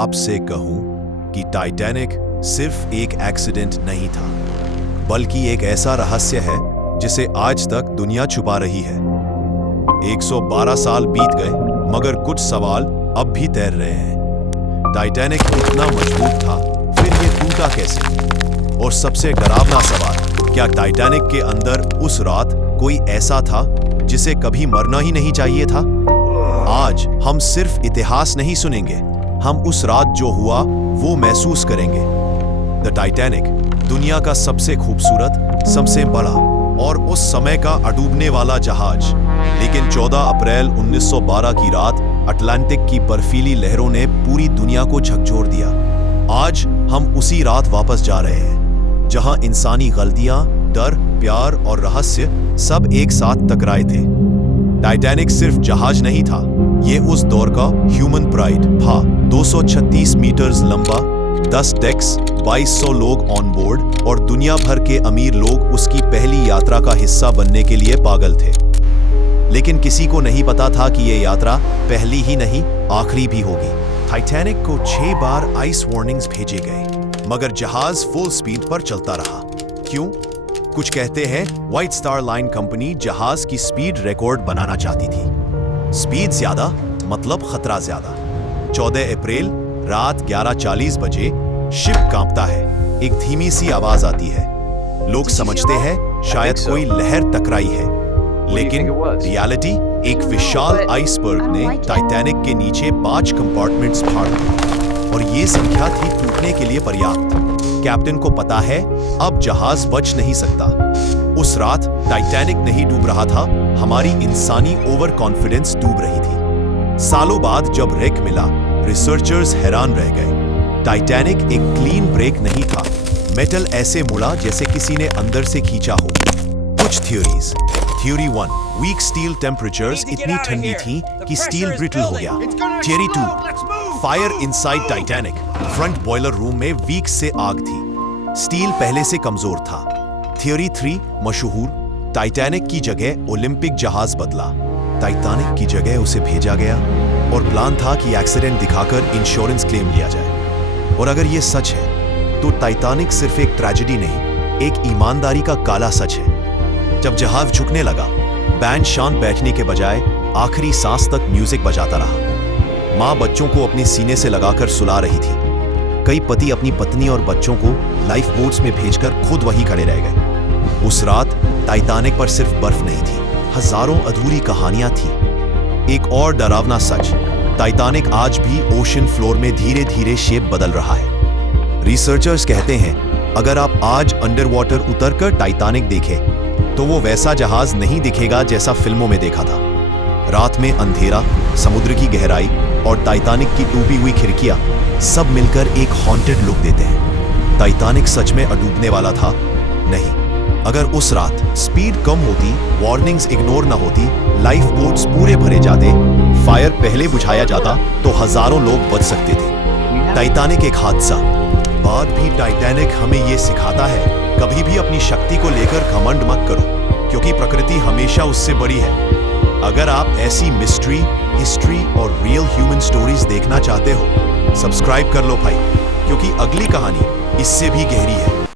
आपसे कहूं कि टाइटैनिक सिर्फ एक एक्सीडेंट नहीं था, बल्कि एक ऐसा रहस्य है जिसे आज तक दुनिया छुपा रही है। 112 साल बीत गए, मगर कुछ सवाल अब भी तैर रहे हैं। टाइटैनिक इतना मजबूत था, फिर ये टूटा कैसे? और सबसे डरावना सवाल, क्या टाइटैनिक के अंदर उस रात कोई ऐसा था जिसे कभी मरना ही नहीं चाहिए था? आज हम सिर्फ इतिहास नहीं सुनेंगे, हम उस रात जो हुआ वो महसूस करेंगे। द टाइटैनिक, दुनिया का सबसे खूबसूरत, सबसे बड़ा और उस समय का अडूबने वाला जहाज। लेकिन 14 अप्रैल 1912 की रात अटलांटिक की बर्फीली लहरों ने पूरी दुनिया को झकझोर दिया। आज हम उसी रात वापस जा रहे हैं, जहां इंसानी गलतियां, डर, प्यार और रहस्य सब एक साथ टकराए थे। टाइटैनिक सिर्फ जहाज नहीं था, ये उस दौर का ह्यूमन प्राइड था। 236 मीटर्स लंबा, 10 डेक्स, 2200 लोग ऑन बोर्ड और दुनिया भर के अमीर लोग उसकी पहली यात्रा का हिस्सा बनने के लिए पागल थे। लेकिन किसी को नहीं पता था कि ये यात्रा पहली ही नहीं, आखिरी भी होगी। टाइटैनिक को 6 बार आइस वार्निंग्स भेजे गए, मगर जहाज फुल स्पीड पर चलता रहा। क्यों? कुछ कहते हैं व्हाइट स्टार लाइन कंपनी जहाज की स्पीड रिकॉर्ड बनाना चाहती थी। स्पीड ज्यादा मतलब खतरा ज्यादा। 14 अप्रैल रात 11:40 बजे शिप कांपता है। एक धीमी सी आवाज आती है। लोग समझते हैं शायद कोई लहर टकराई है, लेकिन रियलिटी, एक विशाल आइसबर्ग ने टाइटैनिक के नीचे 5 कंपार्टमेंट्स फाड़ दिए और ये संख्या थी टूटने के लिए पर्याप्त। कैप्टन को पता है अब जहाज बच नहीं सकता। उस रात टाइटैनिक नहीं डूब रहा था, हमारी इंसानी ओवर कॉन्फिडेंस डूब रही थी। सालों बाद जब रेक मिला, रिसर्चर्स हैरान रह गए। टाइटैनिक एक क्लीन ब्रेक नहीं था, मेटल ऐसे मुड़ा जैसे किसी ने अंदर से खींचा हो। कुछ theories. Theory 1, weak steel temperatures इतनी ठंडी थी कि स्टील ब्रिटल हो गया। Theory 2, fire inside Titanic, front boiler room में वीक्स से आग थी, स्टील पहले से कमजोर था। थ्योरी 3, मशहूर, टाइटैनिक की जगह ओलंपिक जहाज बदला। टाइटैनिक की जगह उसे भेजा गया और प्लान था कि एक्सीडेंट दिखाकर इंश्योरेंस क्लेम लिया जाए। और अगर ये सच है तो टाइटैनिक सिर्फ एक ट्रेजेडी नहीं, एक ईमानदारी का काला सच है। जब जहाज झुकने लगा, बैंड शांत बैठने के बजाय आखिरी सांस तक म्यूजिक बजाता रहा। माँ बच्चों को अपने सीने से लगाकर सुला रही थी। कई पति अपनी पत्नी और बच्चों को लाइफ बोट्स में भेजकर खुद वहीं खड़े रह गए। उस रात टाइटैनिक पर सिर्फ बर्फ नहीं थी, हजारों अधूरी कहानियां थी। एक और डरावना सच, टाइटैनिक आज भी ओशन फ्लोर में धीरे धीरे शेप बदल रहा है। रिसर्चर्स कहते हैं अगर आप आज अंडर वाटर उतरकर टाइटैनिक देखें तो वो वैसा जहाज नहीं दिखेगा जैसा फिल्मों में देखा था। रात में अंधेरा, समुद्र की गहराई और टाइटैनिक की डूबी हुई खिड़कियां सब मिलकर एक हॉन्टेड लुक देते हैं। टाइटैनिक सच में अडूबने वाला था? नहीं। अगर उस रात स्पीड कम होती, वार्निंग्स इग्नोर ना होती, लाइफ बोट्स पूरे भरे जाते, फायर पहले बुझाया जाता तो हजारों लोग बच सकते थे। टाइटैनिक एक हादसा, बाद भी टाइटैनिक हमें ये सिखाता है कभी भी अपनी शक्ति को लेकर घमंड मत करो, क्योंकि प्रकृति हमेशा उससे बड़ी है। अगर आप ऐसी मिस्ट्री, हिस्ट्री और रियल ह्यूमन स्टोरीज देखना चाहते हो, सब्सक्राइब कर लो भाई, क्योंकि अगली कहानी इससे भी गहरी है।